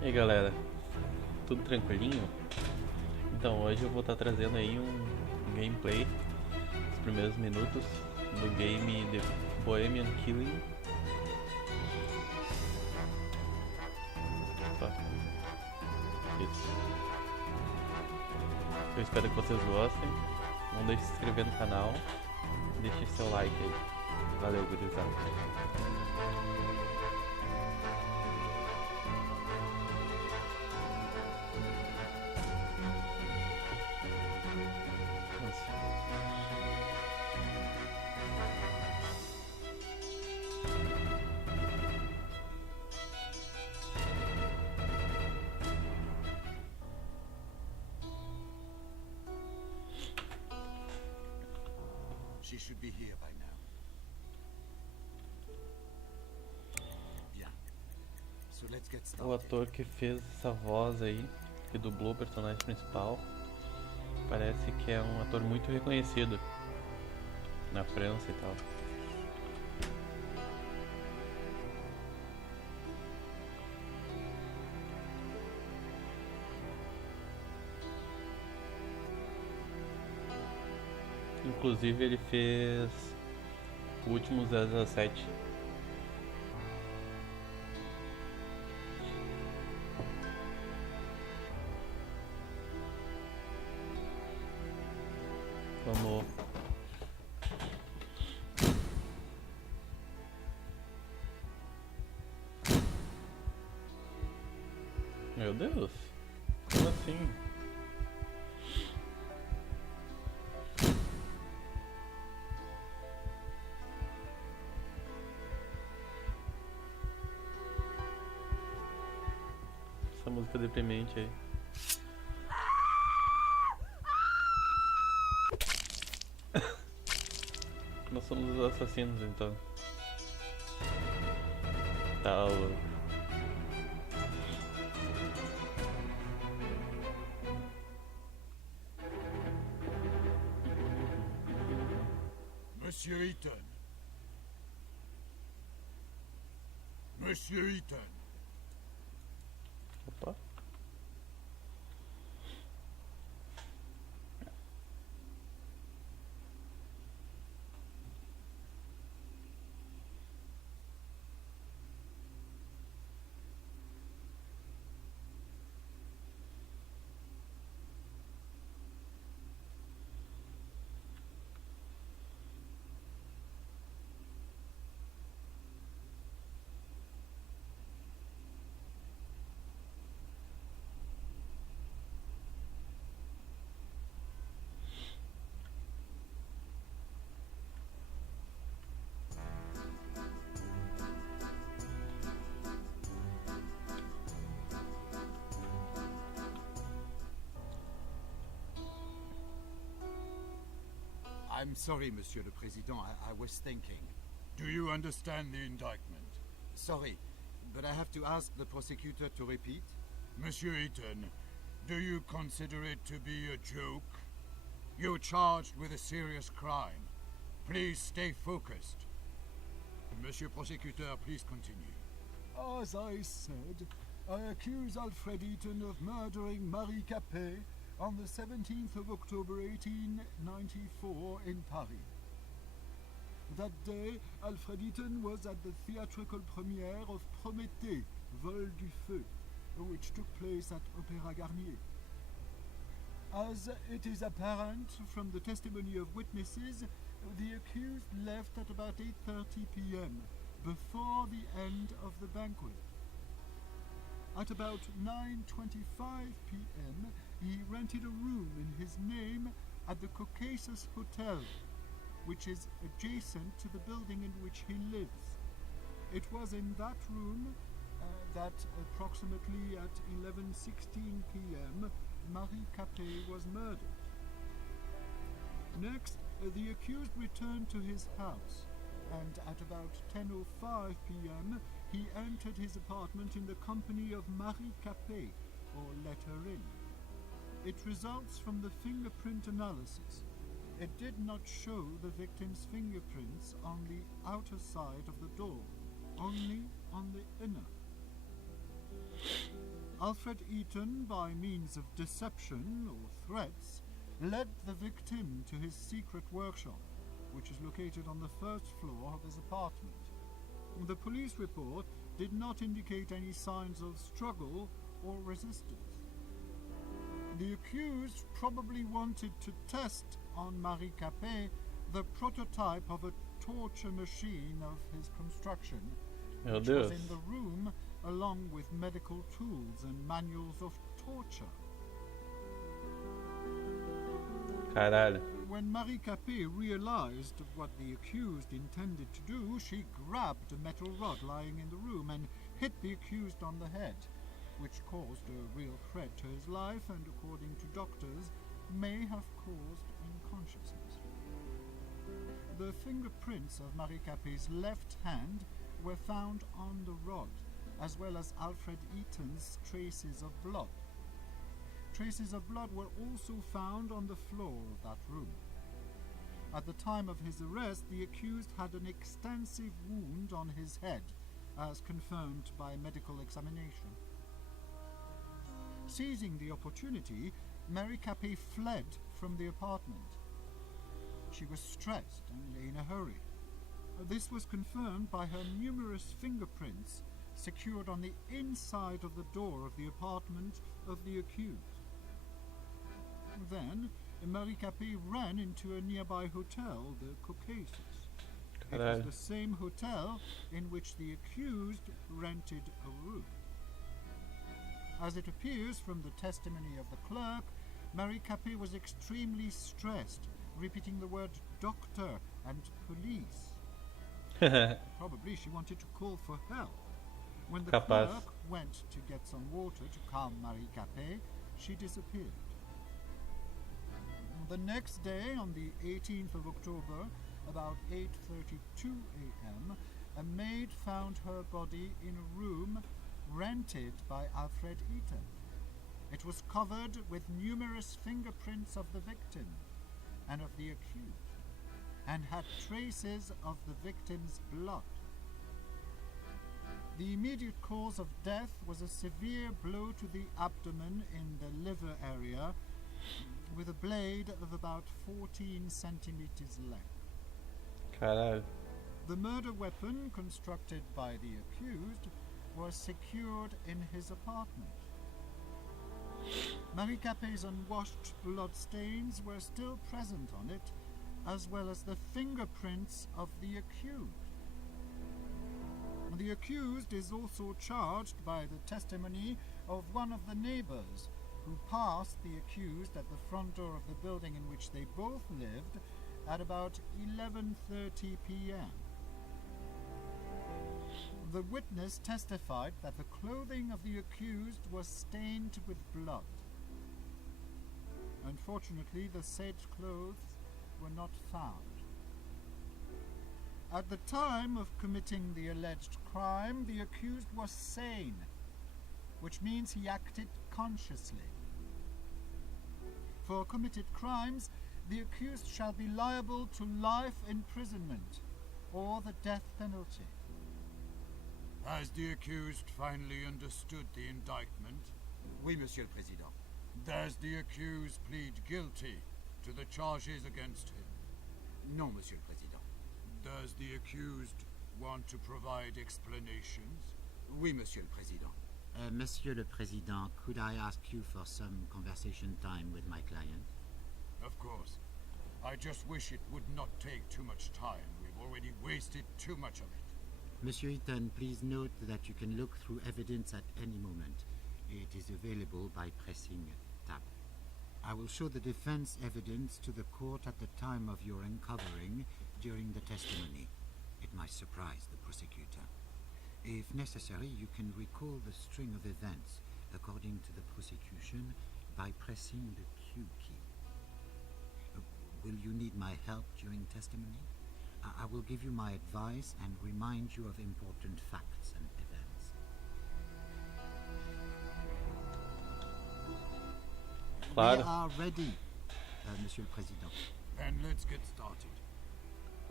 E aí galera, tudo tranquilinho? Então hoje eu vou estar trazendo aí um gameplay dos primeiros minutos do game de Bohemian Killing. Opa. Isso. Eu espero que vocês gostem. Não deixe de se inscrever no canal, deixe seu like aí. Valeu, gurizada. She should be here by now. Bien. So let's get O started. ator que fez essa voz aí, que dublou o personagem principal, parece que é um ator muito reconhecido na França e tal. Inclusive ele fez o último 007. Como Meu Deus, como assim? Essa música deprimente aí. Nós somos os assassinos então. Tá louco. Monsieur Eaton. Monsieur Eaton. Opa. I'm sorry, Monsieur le Président. I was thinking. Do you understand the indictment? Sorry, but I have to ask the prosecutor to repeat. Monsieur Eaton, do you consider it to be a joke? You're charged with a serious crime. Please stay focused. Monsieur Prosecutor, please continue. As I said, I accuse Alfred Eaton of murdering Marie Capet on the 17th of October 1894 in Paris. That day, Alfred Eaton was at the theatrical premiere of Prométhée, Vol du Feu, which took place at Opéra Garnier. As it is apparent from the testimony of witnesses, the accused left at about 8:30 p.m., before the end of the banquet. At about 9:25 p.m., he rented a room in his name at the Caucasus Hotel, which is adjacent to the building in which he lives. It was in that room that approximately at 11:16 p.m. Marie Capet was murdered. Next, the accused returned to his house, and at about 10:05 p.m. he entered his apartment in the company of Marie Capet, or let her in. It results from the fingerprint analysis. It did not show the victim's fingerprints on the outer side of the door, only on the inner. Alfred Eaton, by means of deception or threats, led the victim to his secret workshop, which is located on the first floor of his apartment. The police report did not indicate any signs of struggle or resistance. The accused probably wanted to test on Marie Capet the prototype of a torture machine of his construction, which was in the room along with medical tools and manuals of torture. Caralho. When Marie Capet realized what the accused intended to do, she grabbed a metal rod lying in the room and hit the accused on the head, which caused a real threat to his life and, according to doctors, may have caused unconsciousness. The fingerprints of Marie Capet's left hand were found on the rod, as well as Alfred Eaton's traces of blood. Traces of blood were also found on the floor of that room. At the time of his arrest, the accused had an extensive wound on his head, as confirmed by medical examination. Seizing the opportunity, Marie Capet fled from the apartment. She was stressed and in a hurry. This was confirmed by her numerous fingerprints secured on the inside of the door of the apartment of the accused. Then, Marie Capet ran into a nearby hotel, the Caucasus. It was the same hotel in which the accused rented a room. As it appears from the testimony of the clerk, Marie Capet was extremely stressed, repeating the word doctor and police. Probably she wanted to call for help. When the clerk went to get some water to calm Marie Capet, she disappeared. The next day, on the 18th of October, about 8:32 a.m., a maid found her body in a room rented by Alfred Eaton. It was covered with numerous fingerprints of the victim and of the accused, and had traces of the victim's blood. The immediate cause of death was a severe blow to the abdomen in the liver area, with a blade of about 14 centimeters length. Caralho. The murder weapon, constructed by the accused, was secured in his apartment. Marie Capet's unwashed blood stains were still present on it, as well as the fingerprints of the accused. The accused is also charged by the testimony of one of the neighbors who passed the accused at the front door of the building in which they both lived at about 11:30 p.m. The witness testified that the clothing of the accused was stained with blood. Unfortunately, the said clothes were not found. At the time of committing the alleged crime, the accused was sane, which means he acted consciously. For committed crimes, the accused shall be liable to life imprisonment or the death penalty. Has the accused finally understood the indictment? Oui, Monsieur le Président. Does the accused plead guilty to the charges against him? Non, Monsieur le Président. Does the accused want to provide explanations? Oui, Monsieur le Président. Monsieur le Président, could I ask you for some conversation time with my client? Of course. I just wish it would not take too much time. We've already wasted too much of it. Monsieur Eaton, please note that you can look through evidence at any moment. It is available by pressing tab. I will show the defense evidence to the court at the time of your uncovering during the testimony. It might surprise the prosecutor. If necessary, you can recall the string of events according to the prosecution by pressing the Q key. Will you need my help during testimony? I will give you my advice and remind you of important facts and events. Claro. We are ready, Monsieur le Président. Then let's get started.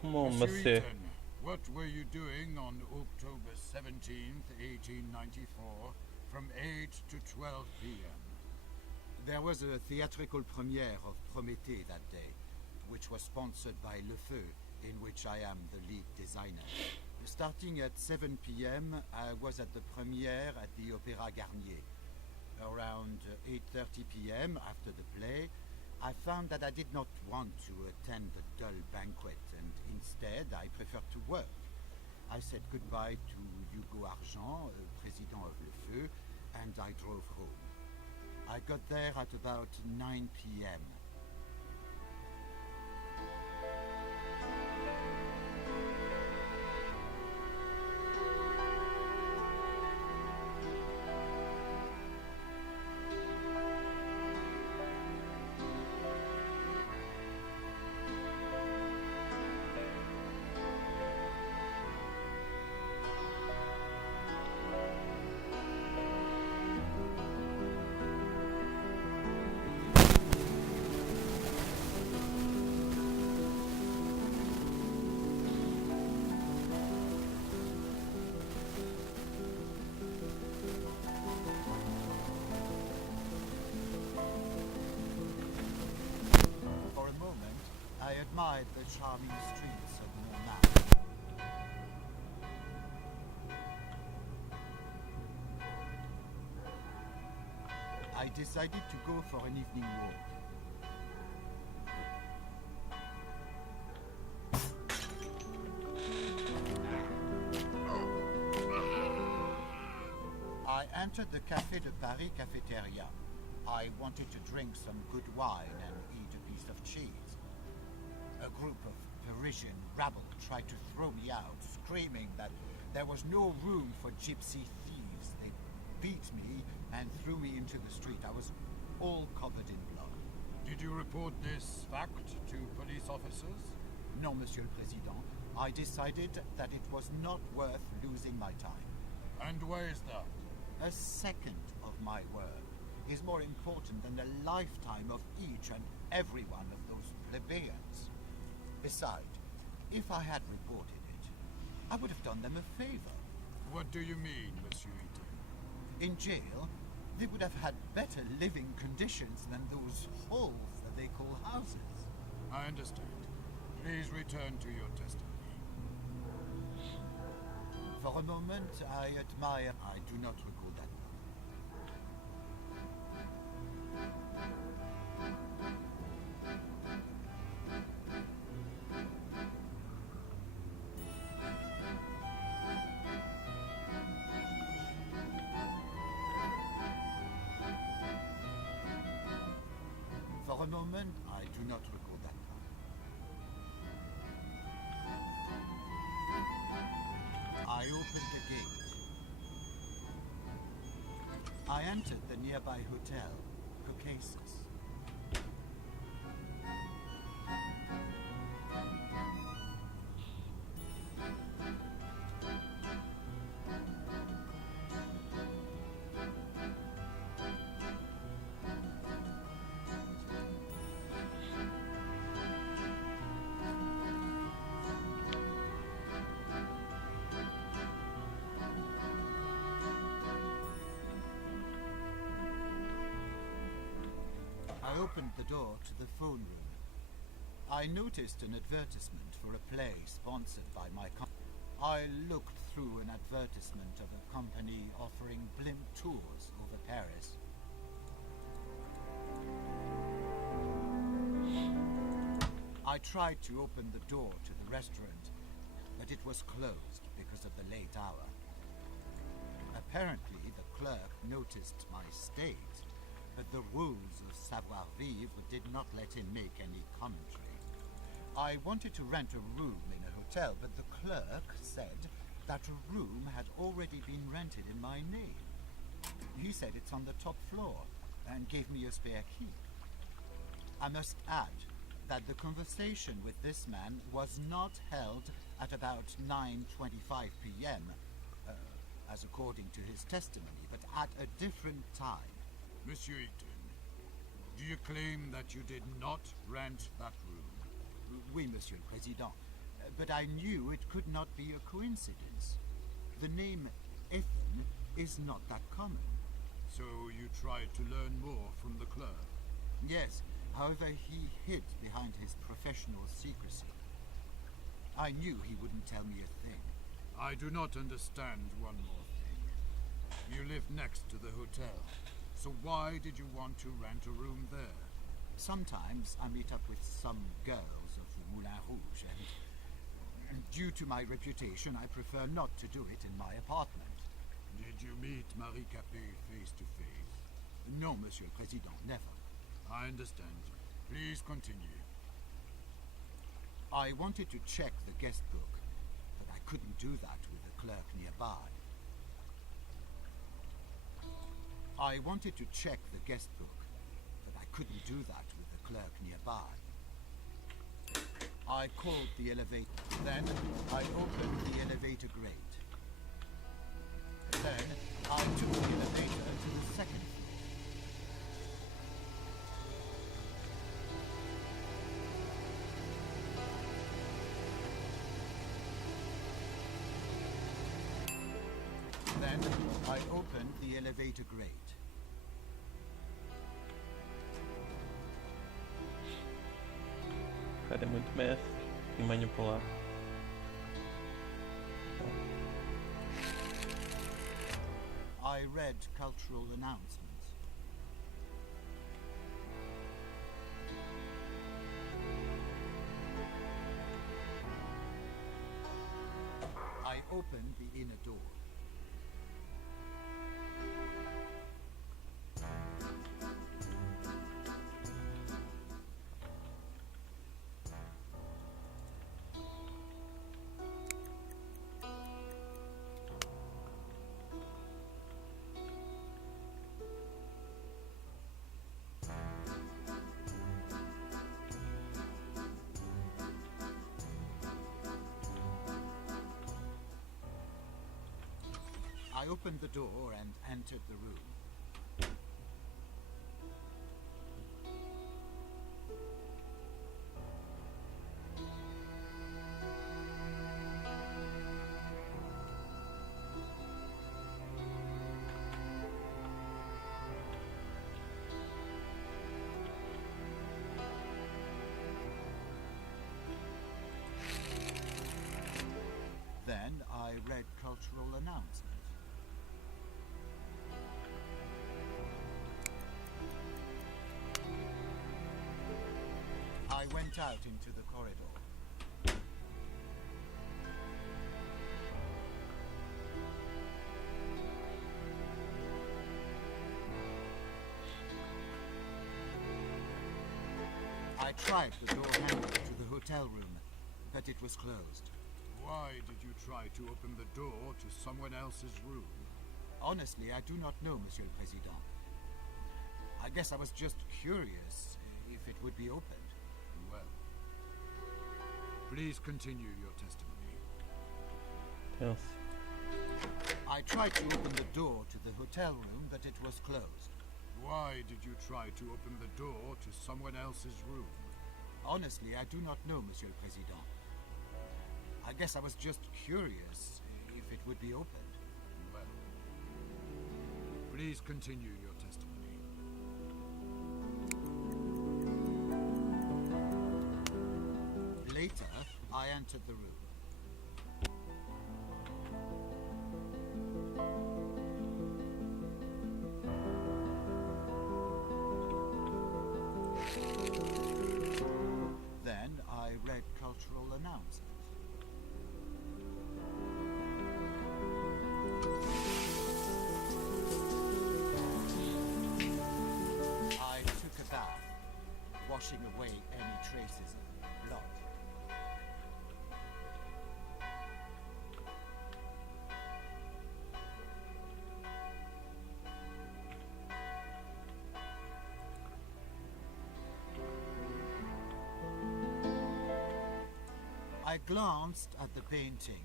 Como Monsieur você? Eaton, what were you doing on October 17th, 1894, from 8 to 12 p.m. There was a theatrical premiere of Prométhée that day, which was sponsored by Le Feu, in which I am the lead designer. Starting at 7 p.m., I was at the premiere at the Opéra Garnier. Around 8:30 p.m., after the play, I found that I did not want to attend the dull banquet, and instead I preferred to work. I said goodbye to Hugo Argent, president of Le Feu, and I drove home. I got there at about 9 p.m. I admired the charming streets of Montmartre. I decided to go for an evening walk. I entered the Café de Paris cafeteria. I wanted to drink some good wine and eat a piece of cheese. A group of Parisian rabble tried to throw me out, screaming that there was no room for gypsy thieves. They beat me and threw me into the street. I was all covered in blood. Did you report this fact to police officers? No, Monsieur le Président. I decided that it was not worth losing my time. And why is that? A second of my work is more important than the lifetime of each and every one of those plebeians. Besides, if I had reported it, I would have done them a favor. What do you mean, Monsieur Eaton? In jail, they would have had better living conditions than those holes that they call houses. I understand. Please return to your testimony. For a moment, I admire... I do not recall that moment. For a moment, I do not recall that moment. I opened the gate. I entered the nearby hotel, Caucasus. I opened the door to the phone room. I noticed an advertisement for a play sponsored by my company. I looked through an advertisement of a company offering blimp tours over Paris. I tried to open the door to the restaurant, but it was closed because of the late hour. Apparently, the clerk noticed my state, but the rules of savoir-vivre did not let him make any commentary. I wanted to rent a room in a hotel, but the clerk said that a room had already been rented in my name. He said it's on the top floor and gave me a spare key. I must add that the conversation with this man was not held at about 9:25 p.m., as according to his testimony, but at a different time. Monsieur Eaton, do you claim that you did not rent that room? Oui, Monsieur le Président. But I knew it could not be a coincidence. The name Ethan is not that common. So you tried to learn more from the clerk? Yes, however he hid behind his professional secrecy. I knew he wouldn't tell me a thing. I do not understand one more thing. You live next to the hotel, so why did you want to rent a room there? Sometimes I meet up with some girls of the Moulin Rouge, and due to my reputation, I prefer not to do it in my apartment. Did you meet Marie Capet face to face? No, Monsieur le Président, never. I understand. Please continue. I wanted to check the guest book, but I couldn't do that with the clerk nearby. I wanted to check the guest book, but I couldn't do that with the clerk nearby. I called the elevator. Then I opened the elevator grate. Then I took the elevator to the second floor. Then I opened the elevator grate. O cara é muito mestre em manipular. I read cultural announcements. I opened the inner door. I opened the door and entered the room. Then I read cultural announcements. I went out into the corridor. I tried the door handle to the hotel room, but it was closed. Why did you try to open the door to someone else's room? Honestly, I do not know, Monsieur le Président. I guess I was just curious if it would be opened. Well, please continue your testimony. Yes. I tried to open the door to the hotel room, but it was closed. Why did you try to open the door to someone else's room? Honestly, I do not know, Monsieur le Président. I guess I was just curious if it would be opened. Well, please continue your testimony. Later, I entered the room. Then I read cultural announcements. I took a bath, washing away any traces of blood. I glanced at the painting.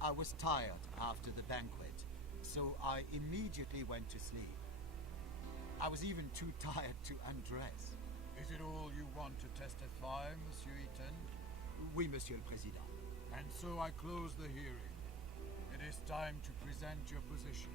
I was tired after the banquet, so I immediately went to sleep. I was even too tired to undress. Is it all you want to testify, Monsieur Eaton? Oui, Monsieur le Président. And so I close the hearing. It This time to present your positions.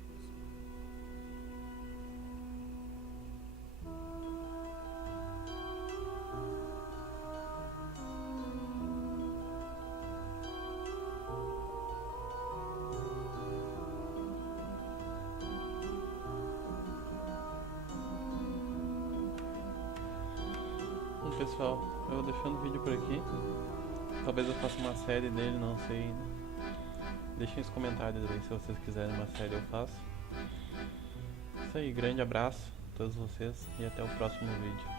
Bom, pessoal, eu vou deixando o vídeo por aqui. Talvez eu faça uma série dele, não sei ainda. Deixem nos comentários aí se vocês quiserem uma série eu faço. Isso aí, grande abraço a todos vocês e até o próximo vídeo.